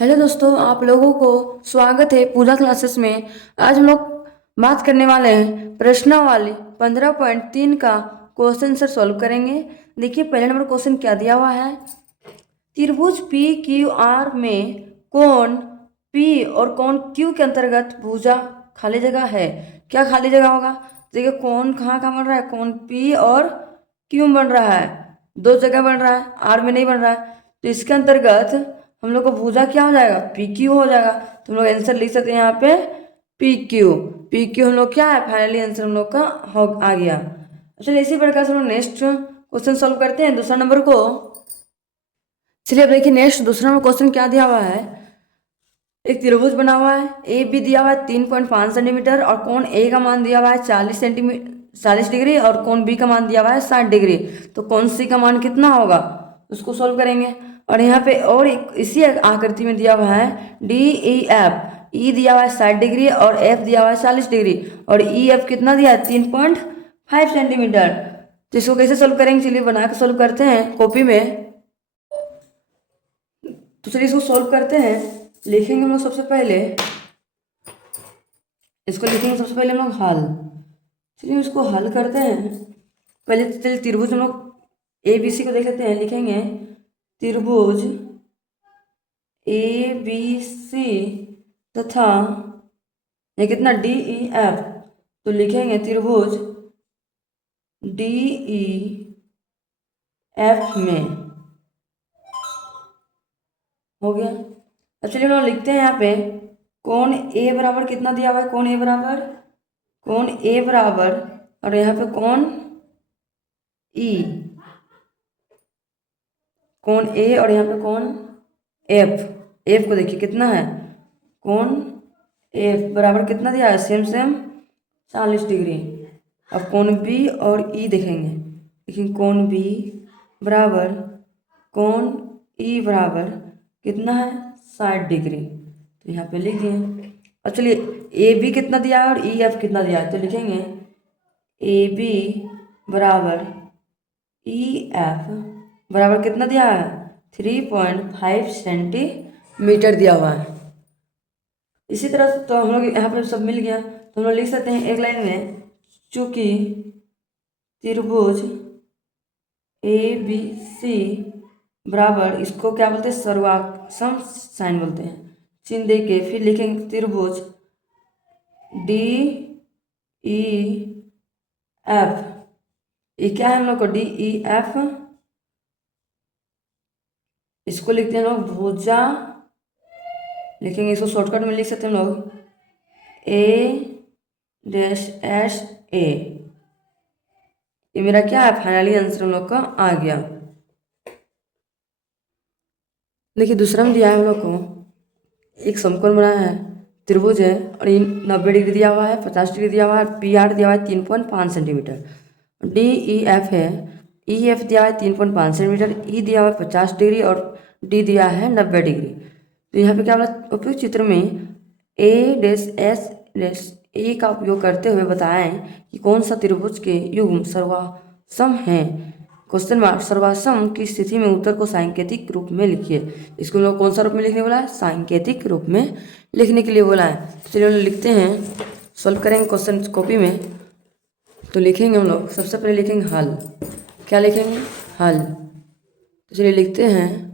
Hello दोस्तों, आप लोगों को स्वागत है पूजा क्लासेस में। आज हम लोग बात करने वाले हैं प्रश्नावली 15.3 का क्वेश्चन आंसर सॉल्व करेंगे। देखिए, पहले नंबर क्वेश्चन क्या दिया हुआ है। त्रिभुज पी क्यू आर में कोण पी और कोण क्यू के अंतर्गत भुजा खाली जगह है। क्या खाली जगह होगा? देखिए, कोण कहाँ कहाँ बन रहा है, कोण पी और क्यू बन रहा है, दो जगह बन रहा है, आर में नहीं बन रहा है। तो इसके अंतर्गत हम लोग का भुजा क्या हो जाएगा, पी क्यू हो जाएगा। तो हम लोग आंसर लिख सकते हैं यहाँ पे पी क्यू। पी क्यू हम लोग क्या है, फाइनली आंसर हम लोग का हो आ गया। चलिए, इसी प्रकार से हम लोग नेक्स्ट क्वेश्चन सॉल्व करते हैं, दूसरा नंबर को। चलिए, अब देखिए नेक्स्ट दूसरा नंबर क्वेश्चन क्या दिया हुआ है। एक त्रिभुज बना हुआ है, ए बी दिया हुआ है 3.5 सेंटीमीटर और कोण ए का मान दिया हुआ है 40 डिग्री और कोण बी का मान दिया हुआ है 60 डिग्री। तो कौन सी का मान कितना होगा, उसको सोल्व करेंगे। और यहाँ पे और इसी आकृति में दिया हुआ है डी ई एफ। ई दिया हुआ है 60 डिग्री और एफ दिया हुआ है 40 डिग्री और ई एफ कितना दिया है 3.5 सेंटीमीटर। तो इसको कैसे सोल्व करेंगे, चलिए बना के सोल्व करते हैं कॉपी में। तो चलिए इसको सोल्व करते हैं। लिखेंगे हम लोग सबसे पहले, इसको लिखेंगे सबसे पहले हम लोग हल। चलिए इसको हल करते हैं। पहले तो चलिए त्रिभुज हम लोग ए बी सी को देख लेते हैं। लिखेंगे त्रिभुज ए बी सी तथा ये कितना डी ई एफ। तो लिखेंगे त्रिभुज डी ई एफ में हो गया। अब चलिए हम लोग लिखते हैं यहाँ पे कोण ए बराबर कितना दिया हुआ है, कोण ए बराबर और यहाँ पे कोण ई, कोण ए और यहाँ पे कोण एफ। एफ को देखिए कितना है, कोण एफ बराबर कितना दिया है, सेम सेम 40 डिग्री। अब कोण बी और ई देखेंगे। लेकिन कोण बी बराबर कोण ई बराबर कितना है 60 डिग्री। तो यहाँ पे लिख दिए। और चलिए ए बी कितना दिया है और ई एफ कितना दिया है, तो लिखेंगे ए बी बराबर ई एफ बराबर कितना दिया है 3.5 सेंटीमीटर दिया हुआ है। इसी तरह तो हम लोग यहाँ पर सब मिल गया। तो हम लोग लिख सकते हैं एक लाइन में, चूंकि त्रिभुज ए बी सी बराबर, इसको क्या बोलते हैं, सर्वासम साइन बोलते हैं, चिन्ह दे के फिर लिखेंगे त्रिभुज डी ई एफ। ये क्या है हम लोग को डी ई एफ, इसको लिखते हैं हम लोग भुजा। लिखेंगे इसको शॉर्टकट में लिख सकते हैं हम लोग ए डैश एस ए। ये मेरा क्या है, फाइनली आंसर हम लोग का आ गया। देखिए दूसरा में दिया है हम लोग को एक समकोण बना है, त्रिभुज है और ये 90 डिग्री दिया हुआ है, 50 डिग्री दिया हुआ है, पी आर दिया हुआ है 3.5 सेंटीमीटर, डी ई एफ है, ई एफ दिया है 3.5 सेंटीमीटर, ई दिया हुआ है 50 डिग्री और डी दिया है 90 डिग्री। तो यहाँ पे क्या बोला, उपयुक्त चित्र में ए डैश एस डैश ए का उपयोग करते हुए बताएं कि कौन सा त्रिभुज के युग्म सर्वासम है। Question mark. सर्वासम की स्थिति में उत्तर को सांकेतिक रूप में लिखिए। इसको लोग कौन सा रूप में लिखने बोला है, सांकेतिक रूप में लिखने के लिए बोला है। चलिए हम लोग लिखते हैं, सॉल्व करेंगे क्वेश्चन कॉपी में। तो लिखेंगे हम लोग सबसे पहले लिखेंगे हल। क्या लिखेंगे, हल। तो चलिए लिखते हैं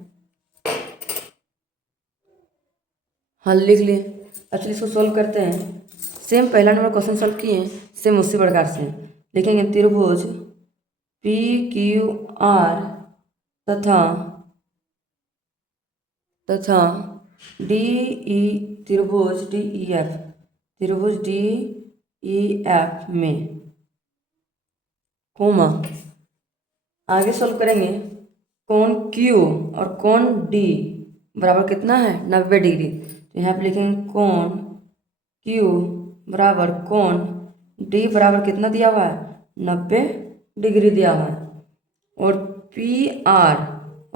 हल, लिख लिए। एक्चुअली इसको सॉल्व करते हैं। सेम पहला नंबर क्वेश्चन सॉल्व किए, सेम उसी प्रकार से लिखेंगे त्रिभुज पी क्यू आर तथा तथा डी ई त्रिभुज डी ई एफ, त्रिभुज डी ई एफ में कोमा। आगे सॉल्व करेंगे कोण क्यू और कोण डी बराबर कितना है 90 डिग्री। तो यहाँ पे लिखेंगे कोण क्यू बराबर कोण डी बराबर कितना दिया हुआ है 90 डिग्री दिया हुआ है। और पी आर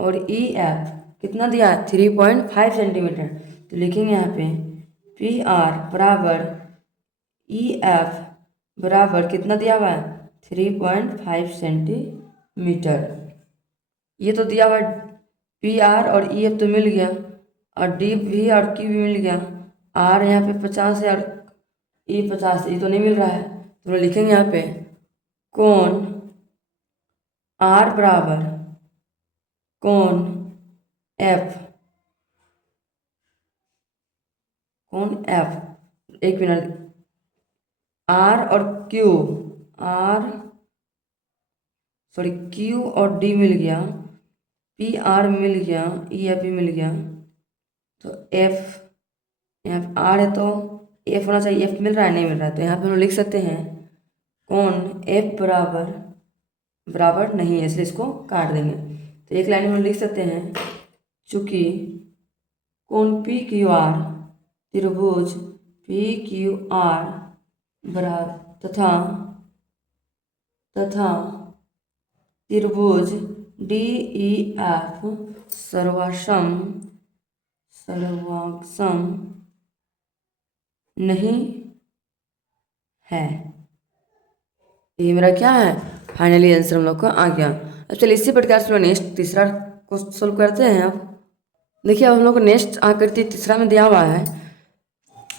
और ई एफ कितना दिया है 3.5 सेंटीमीटर। तो लिखेंगे यहाँ पे पी आर बराबर ई एफ बराबर कितना दिया हुआ है 3.5 सेंटीमीटर। ये तो दिया हुआ पी आर और ई एफ तो मिल गया। और डी भी और क्यू भी मिल गया। आर यहाँ पे 50 है और ई 50, ये तो नहीं मिल रहा है, तो लिखेंगे यहाँ पे कोण आर बराबर कोण एफ, कोण एफ, एक मिनट, आर और क्यू, आर सॉरी क्यू और डी मिल गया, पी आर मिल गया, ई एफ भी मिल गया, तो एफ, यहाँ आर है तो एफ होना चाहिए, एफ मिल रहा है नहीं मिल रहा है, तो यहाँ पे हम लिख सकते हैं कोण एफ बराबर बराबर नहीं है, इसलिए इसको काट देंगे। तो एक लाइन में हम लिख सकते हैं चूंकि कोण पी क्यू आर त्रिभुज पी क्यू आर बराबर तथा त्रिभुज डी ई एफ सर्वासम नहीं है। ये मेरा क्या है, फाइनली आंसर हम लोग को आ गया। अब चलिए इसी प्रकार से नेक्स्ट तीसरा को सोल्व करते हैं। अब देखिए, अब हम लोग को नेक्स्ट आकृति तीसरा में दिया हुआ है,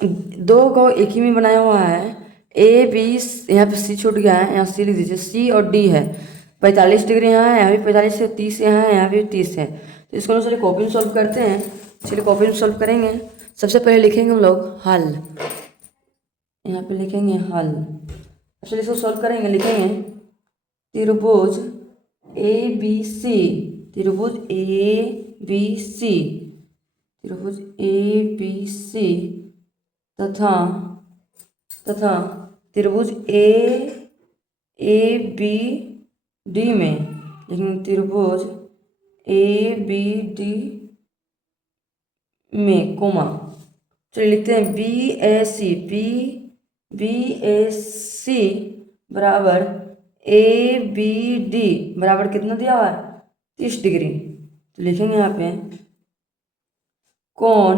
दो को एक ही में बनाया हुआ है, ए बी, यहाँ पे सी छूट गया है, यहाँ सी लिख दीजिए, सी और डी है, 45 डिग्री यहाँ है, यहाँ भी 45 है, 30 यहाँ है, यहाँ भी 30 है, तो इसको हम चलिए कॉपी में सॉल्व करते हैं। चलिए कॉपी में सॉल्व करेंगे। सबसे पहले लिखेंगे हम लोग हल, यहाँ पे लिखेंगे हल। चलिए इसको सॉल्व करेंगे, लिखेंगे त्रिभुज ए बी सी, त्रिभुज ए बी सी, त्रिभुज ए बी सी तथा त्रिभुज ए बी डी में, लेकिन त्रिभुज ए बी डी में कोमा, चलिए लिखते हैं बी ए सी, बी ए सी बराबर ए बी डी बराबर कितना दिया हुआ है, 30 डिग्री। तो लिखेंगे यहाँ पे कोण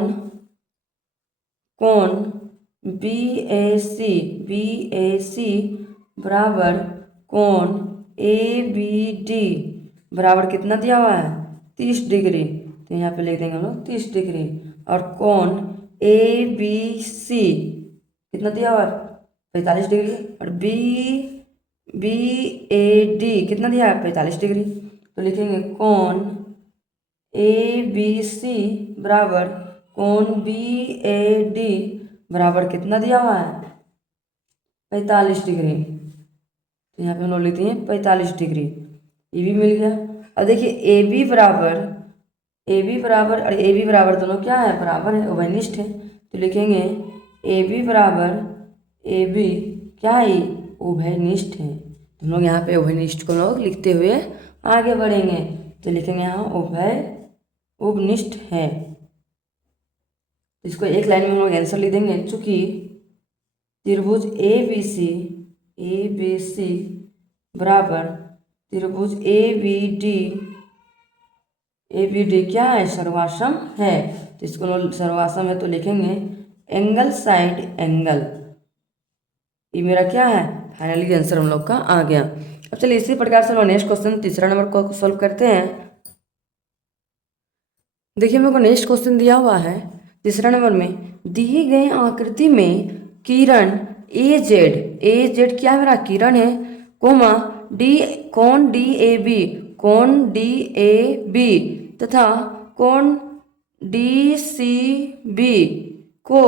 बी ए सी बराबर कोण ए बी डी बराबर कितना दिया हुआ है, 30 डिग्री। तो यहाँ पे लिख देंगे हम लोग 30 डिग्री। और कोण ए बी सी कितना दिया हुआ है, 45 डिग्री। और बी ए डी कितना दिया है, 45 डिग्री। तो लिखेंगे कोण ए बी सी बराबर कोण बी ए डी बराबर कितना दिया हुआ है, 45 डिग्री। तो यहाँ पे हम लोग लिखते हैं 45 डिग्री, ये भी मिल गया। अब देखिए ए बी बराबर और ए बी बराबर दोनों क्या है, बराबर है, उभयनिष्ठ है। तो लिखेंगे ए बी बराबर ए बी क्या है, उभयनिष्ठ है। हम लोग यहाँ पे उभयनिष्ठ को लोग लिखते हुए आगे बढ़ेंगे। तो लिखेंगे यहाँ उभनिष्ठ है। इसको एक लाइन में हम लोग आंसर लिख देंगे, चूंकि त्रिभुज ए बी सी बराबर त्रिभुज ए बी डी क्या है, सर्वासम है। तो इसको सर्वासम है तो लिखेंगे एंगल साइड एंगल। ये मेरा क्या है, फाइनली आंसर हम लोग का आ गया। अब चलिए इसी प्रकार से हम लोग नेक्स्ट क्वेश्चन तीसरा नंबर को सॉल्व करते हैं। देखिए हम लोग को नेक्स्ट क्वेश्चन दिया हुआ है तीसरा नंबर में, दिए गए आकृति में किरण ए जेड क्या मेरा किरण है, कोमा कोण डी ए बी तथा कोण डी सी बी को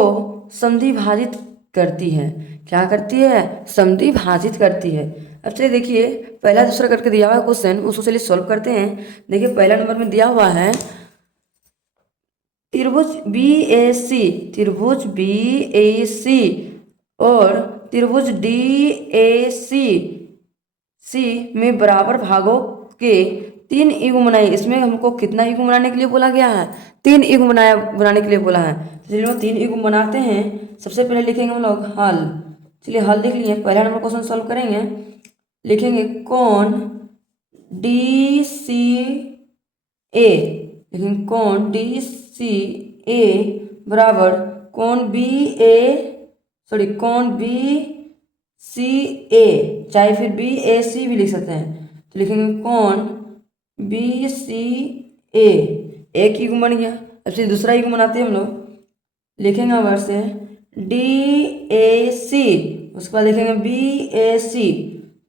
समद्विभाजित करती है। क्या करती है, समद्विभाजित करती है। अब चलिए देखिए, पहला दूसरा करके दिया हुआ क्वेश्चन, उसको चलिए सॉल्व करते हैं। देखिए पहला नंबर में दिया हुआ है त्रिभुज बी ए सी और त्रिभुज डी ए सी में बराबर भागों के 3 युग्म बनाइए। इसमें हमको कितना युग्म बनाने के लिए बोला गया है, 3 युग्म बनाने के लिए बोला है। चलिए हम 3 युग्म बनाते हैं। सबसे पहले लिखेंगे हम लोग हल। चलिए हल लिख लिए, पहला नंबर क्वेश्चन सॉल्व करेंगे। लिखेंगे कोण डी सी ए, लेकिन कोण डी सी ए बराबर कोण बी सी ए, चाहे फिर बी ए सी भी लिख सकते हैं। तो लिखेंगे कोण बी सी ए, एक युग्म बन गया। अब चलिए दूसरा युग्म बनाते हैं हम लोग। लिखेंगे वर्ड से DAC, उसके बाद लिखेंगे BAC,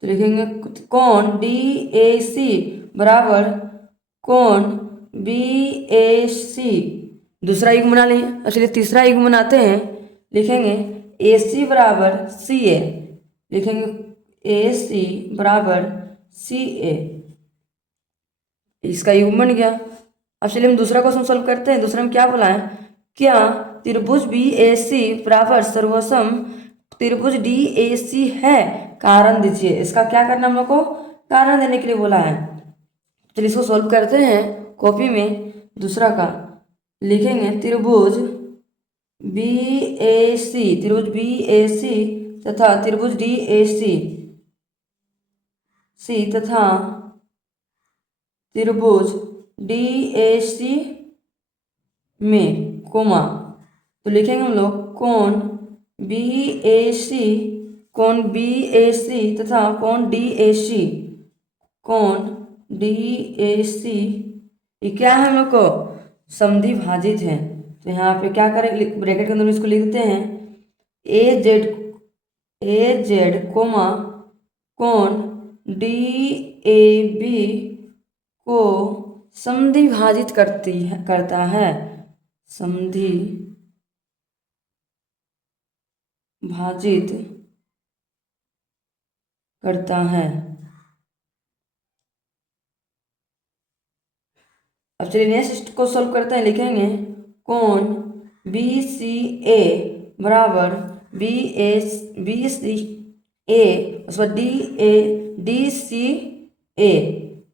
तो लिखेंगे कौन DAC बराबर कौन BAC। दूसरा युग्म बना लें। अब चलिए तीसरा युग्म बनाते हैं। लिखेंगे AC बराबर CA, लिखेंगे AC बराबर CA, इसका युग्म बन गया। अब चलिए हम दूसरा क्वेश्चन सॉल्व करते हैं। दूसरा में क्या बोला है, क्या त्रिभुज BAC बराबर सर्वसम त्रिभुज DAC है, कारण दीजिए। इसका क्या करना हम लोग को, कारण देने के लिए बोला है। चलिए इसको सॉल्व करते हैं कॉपी में। दूसरा का लिखेंगे त्रिभुज BAC तथा त्रिभुज DAC तथा त्रिभुज DAC में कोमा, तो लिखेंगे हम लोग कोण BAC तथा कोण DAC, कोण DAC ये क्या है हम लोग को, समद्वि भाजित है। तो यहाँ पे क्या करें, ब्रैकेट के अंदर इसको लिख देते हैं AZ कोमा कोण DAB को समद्वि भाजित करता है, समद्वि भाजित करता है। अब चलिए नेक्स्ट को सॉल्व करते हैं। लिखेंगे कोण BCA बराबर BCA, उसके बाद DCA,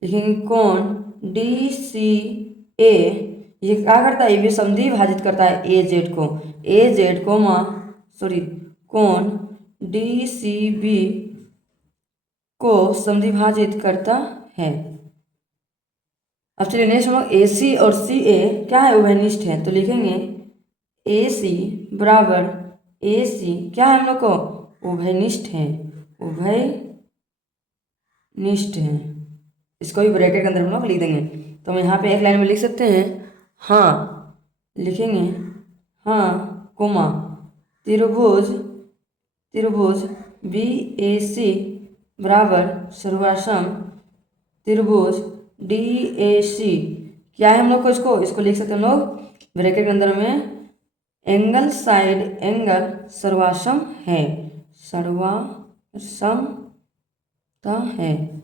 लिखेंगे कोण DCA ये क्या करता है, ये भी समद्वि भाजित करता है AZ को, AZ कोण DCB को समद्वि भाजित करता है। अब चलिए नेक्स्ट हम लोग AC और CA क्या है, उभयनिष्ठ है। तो लिखेंगे AC बराबर AC क्या है हम लोग को, उभयनिष्ठ है, उभयनिष्ठ है। इसको भी ब्रैकेट के अंदर हम लोग लिख देंगे। तो हम यहाँ पे एक लाइन में लिख सकते हैं हाँ, लिखेंगे हाँ कोमा त्रिभुज BAC बराबर सर्वासम त्रिभुज DAC क्या है हम लोग को, इसको लिख सकते हैं हम लोग ब्रैकेट के अंदर में एंगल साइड एंगल सर्वासम है, सर्वासमता है।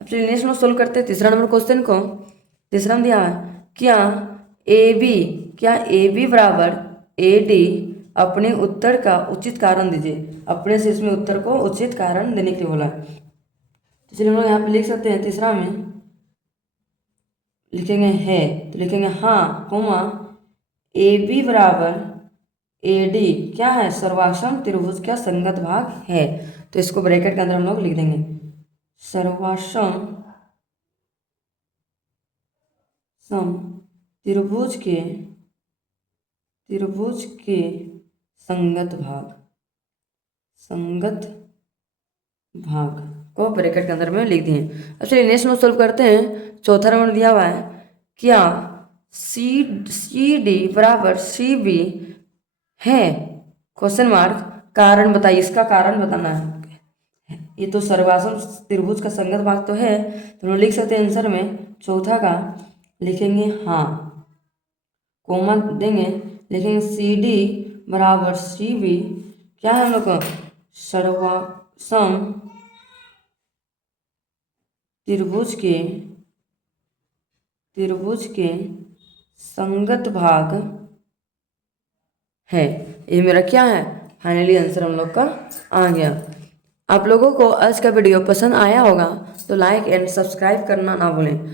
चलिए नेक्स्ट में सोल्व करते हैं तीसरा नंबर क्वेश्चन को। तीसरा में दिया है क्या AB बराबर AD, अपने उत्तर का उचित कारण दीजिए। अपने से इसमें उत्तर को उचित कारण देने के लिए बोला है। तो चलिए हम लोग यहाँ पे लिख सकते हैं। तीसरा में लिखेंगे है, तो लिखेंगे हाँ कोमा AB बराबर AD क्या है, सर्वासम त्रिभुज का संगत भाग है। तो इसको ब्रैकेट के अंदर हम लोग लिख देंगे सर्वासम त्रिभुज के संगत भाग को ब्रैकेट के अंदर में लिख दिए। अब चलिए नेक्स्ट में सॉल्व करते हैं। चौथा नंबर दिया हुआ है क्या CD बराबर CB है, क्वेश्चन मार्क, कारण बताइए। इसका कारण बताना है। ये तो सर्वासम त्रिभुज का संगत भाग तो है, तो हम लिख सकते हैं आंसर में चौथा का लिखेंगे हाँ कोमा देंगे, लिखेंगे CD बराबर CB क्या है हम लोग का, सर्वासम त्रिभुज के संगत भाग है। ये मेरा क्या है, फाइनली आंसर हम लोग का आ गया। आप लोगों को आज का वीडियो पसंद आया होगा तो लाइक एंड सब्सक्राइब करना ना भूलें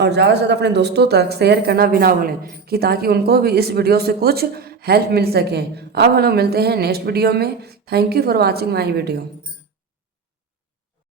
और ज़्यादा से ज़्यादा अपने दोस्तों तक शेयर करना भी ना भूलें कि ताकि उनको भी इस वीडियो से कुछ हेल्प मिल सके। अब हम लोग मिलते हैं नेक्स्ट वीडियो में। Thank you for watching my video.